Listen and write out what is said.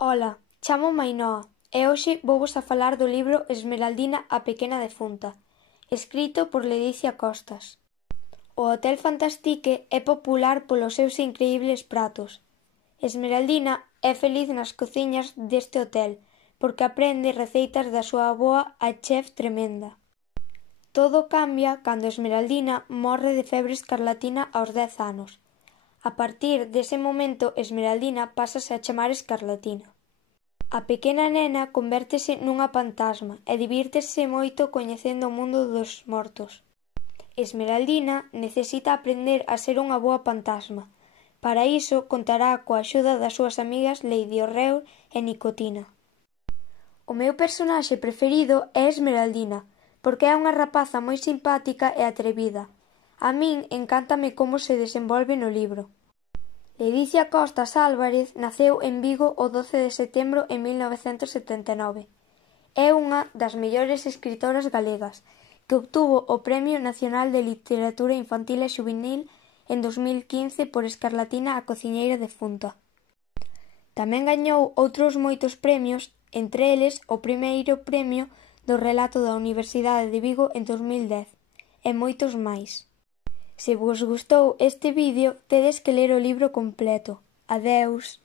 Ola, chámome Ainhoa e hoxe vouvos a falar do libro Esmeraldina a pequena defunta, escrito por Ledicia Costas. O Hotel Fantastique é popular polos seus incribles pratos. Esmeraldina é feliz nas cociñas deste hotel porque aprende receitas da súa avoa, a chef tremenda. Todo cambia cando Esmeraldina morre de febre escarlatina aos 10 anos. A partir dese momento Esmeraldina pásase a chamar Escarlatina. A pequena nena convértese nunha fantasma e divírtese moito coñecendo o mundo dos mortos. Esmeraldina necesita aprender a ser unha boa fantasma. Para iso contará coa axuda das súas amigas Lady Orreo e Nicotina. O meu personaxe preferido é Esmeraldina, porque é unha rapaza moi simpática e atrevida. A min encántame como se desenvolve no libro. Ledicia Costas Álvarez naceu en Vigo o 12 de setembro de 1979. É unha das mellores escritoras galegas, que obtuvo o Premio Nacional de Literatura Infantil e Xuvenil en 2015 por Escarlatina a cociñeira defunta. Tamén gañou outros moitos premios, entre eles o primeiro premio do relato da Universidade de Vigo en 2010, e moitos máis. Se vos gustou este vídeo, tedes que ler o libro completo. Adeus.